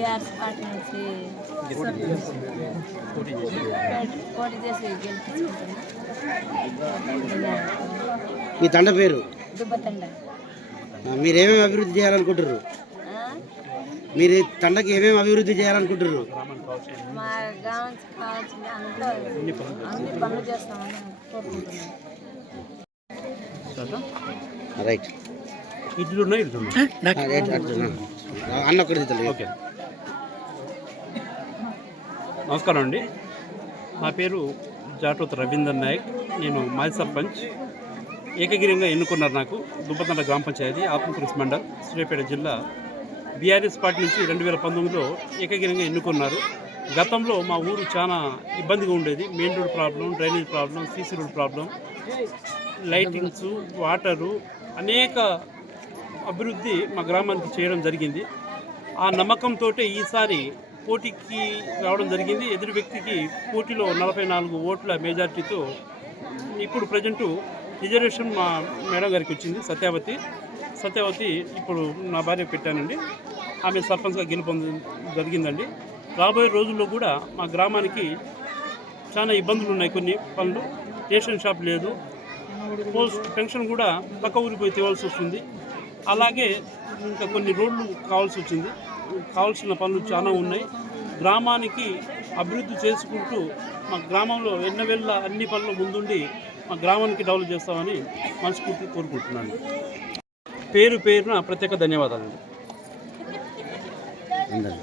BRS party నుంచి పోటీ చేసి గెలిపించుకుంటున్నాం. మీ తండ పేరు? దుబ్బతండ. మీరేమేమి అభివృద్ధి చేయాలనుకుంటారు? మీరు తండకి ఏమేమి అభివృద్ధి చేయాలనుకుంటారు? మా గ్రామానికి కావాల్సిన అంతా అన్ని పనులు చేస్తామని కోరుకుంటున్నాం. రైట్. అన్న ఒకటి. ఓకే, నమస్కారం అండి. నా పేరు జాటోత్ రవీందర్ నాయక్. నేను మాజీ సర్పంచ్. ఏకగిరిగా ఎన్నుకున్నారు నాకు దుబ్బతండ గ్రామ పంచాయతీ, ఆత్మకూరు మండల్, సూర్యాపేట జిల్లా. బీఆర్ఎస్ పార్టీ నుంచి 2019లో ఏకగిరిగా ఎన్నుకున్నారు. గతంలో మా ఊరు చాలా ఇబ్బందిగా ఉండేది. Main road problem, drainage problem, CC road problem, lightings, water, అనేక అభివృద్ధి మా గ్రామానికి చేయడం జరిగింది. ఆ నమ్మకంతో ఈసారి పోటీకి రావడం జరిగింది. ఎదురు వ్యక్తికి పోటీలో 44 ఓట్ల మెజార్టీతో ఇప్పుడు ప్రజెంటు రిజర్వేషన్ మా మేడం గారికి వచ్చింది, సత్యావతి ఇప్పుడు నా భార్య పెట్టానండి. ఆమె సర్పంచ్గా గెలుపొంద జరిగిందండి. రాబోయే రోజుల్లో కూడా మా గ్రామానికి చాలా ఇబ్బందులు ఉన్నాయి. కొన్ని పనులు, రేషన్ షాప్ లేదు, పెన్షన్ కూడా పక్క ఊరికి పోయి తేవాల్సి వస్తుంది. అలాగే ఇంకా కొన్ని రోడ్లు కావాల్సిన పనులు చాలా ఉన్నాయి. గ్రామానికి అభివృద్ధి చేసుకుంటూ మా గ్రామంలో ఎన్నవెళ్ళ అన్ని పనులు ముందుండి మా గ్రామానికి డెవలప్ చేస్తామని మనస్ఫూర్తి కోరుకుంటున్నాను. పేరున ప్రత్యేక ధన్యవాదాలండి. అందరూ